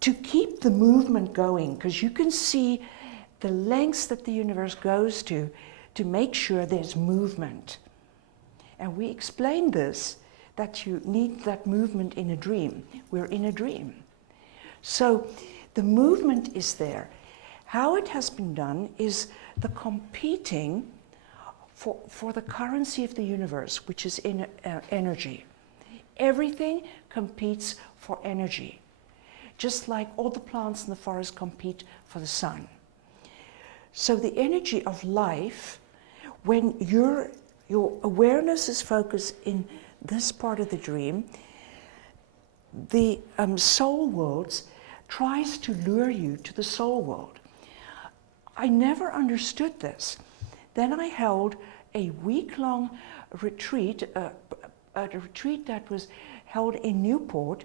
to keep the movement going, because you can see the lengths that the universe goes to make sure there's movement. And we explained this, that you need that movement in a dream. We're in a dream. So the movement is there. How it has been done is the competing for the currency of the universe, which is in energy. Everything competes for energy, just like all the plants in the forest compete for the sun. So the energy of life, when your awareness is focused in this part of the dream, the soul worlds tries to lure you to the soul world. I never understood this. Then I held a week-long retreat, a retreat that was held in Newport,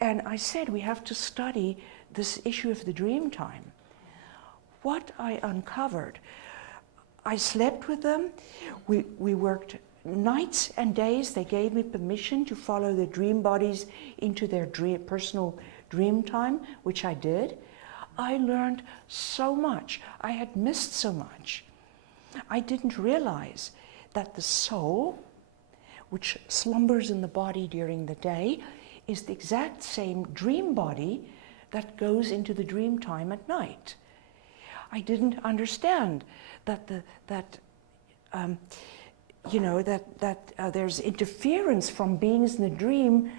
and I said we have to study this issue of the dream time. What I uncovered, I slept with them, we worked nights and days. They gave me permission to follow the dream bodies into their personal dream time, which I did. I learned so much. I had missed so much. I didn't realize that the soul, which slumbers in the body during the day, is the exact same dream body that goes into the dream time at night. I didn't understand that there's interference from beings in the dream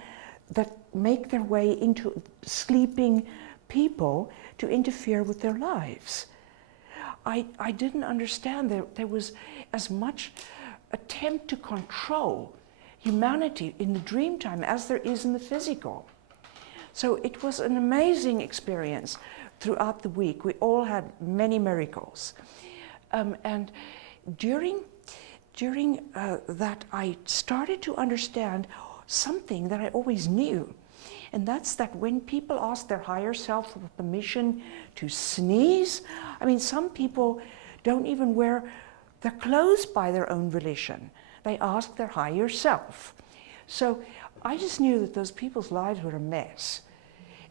that make their way into sleeping people to interfere with their lives. I didn't understand there was as much attempt to control humanity in the dream time as there is in the physical. So it was an amazing experience throughout the week. We all had many miracles. And during that, I started to understand something that I always knew. And that's that when people ask their higher self for permission to sneeze, I mean, some people don't even wear their clothes by their own volition. They ask their higher self. So I just knew that those people's lives were a mess.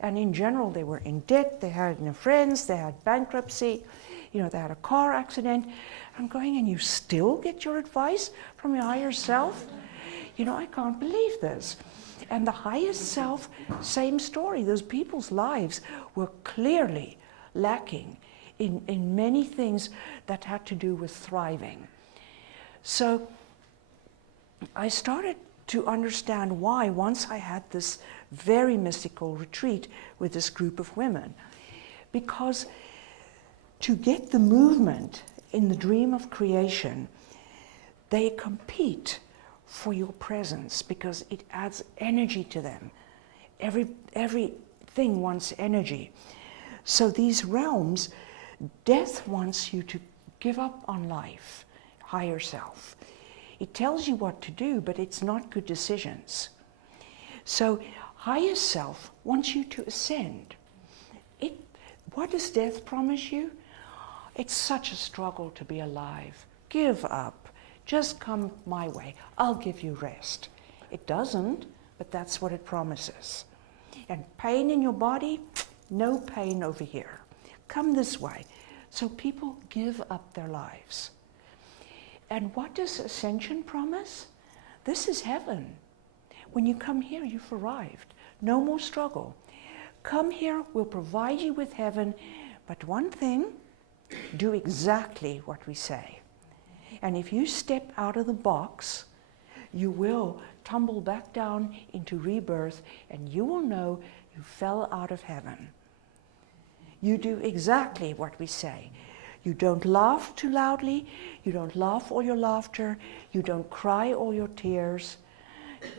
And in general, they were in debt, they had no friends, they had bankruptcy, they had a car accident. I'm going, and you still get your advice from your higher self? I can't believe this. And the highest self, same story. Those people's lives were clearly lacking in many things that had to do with thriving. So I started to understand why once I had this very mystical retreat with this group of women. Because to get the movement in the dream of creation, they compete for your presence because it adds energy to them. Everything wants energy. So these realms, death wants you to give up on life, higher self. It tells you what to do, but it's not good decisions. So higher self wants you to ascend. What does death promise you? It's such a struggle to be alive. Give up. Just come my way. I'll give you rest. It doesn't, but that's what it promises. And pain in your body, no pain over here. Come this way. So people give up their lives. And what does Ascension promise? This is heaven. When you come here, you've arrived. No more struggle. Come here, we'll provide you with heaven. But one thing, do exactly what we say. And if you step out of the box, you will tumble back down into rebirth, and you will know you fell out of heaven. You do exactly what we say. You don't laugh too loudly, you don't laugh all your laughter, you don't cry all your tears,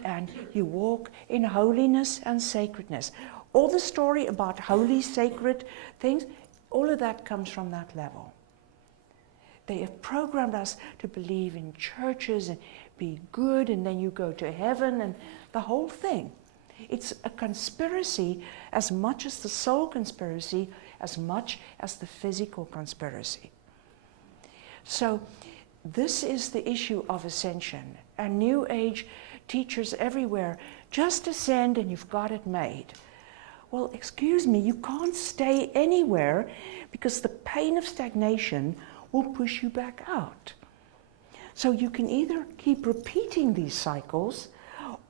and you walk in holiness and sacredness. All the story about holy, sacred things, all of that comes from that level. They have programmed us to believe in churches and be good, and then you go to heaven and the whole thing. It's a conspiracy as much as the soul conspiracy, as much as the physical conspiracy. So this is the issue of ascension. And New Age teachers everywhere, just ascend and you've got it made. Well, excuse me, you can't stay anywhere because the pain of stagnation will push you back out. So you can either keep repeating these cycles,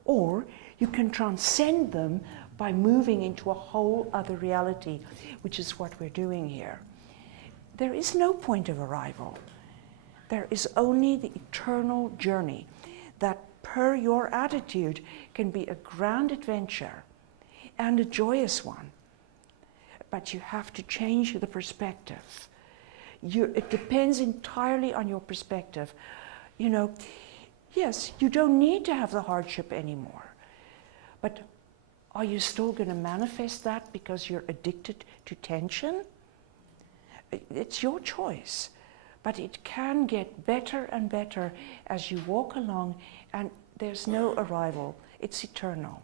or you can transcend them by moving into a whole other reality, which is what we're doing here. There is no point of arrival. There is only the eternal journey that, per your attitude, can be a grand adventure and a joyous one. But you have to change the perspective. It depends entirely on your perspective. You know, yes, you don't need to have the hardship anymore. But are you still going to manifest that because you're addicted to tension? It's your choice. But it can get better and better as you walk along, and there's no arrival. It's eternal.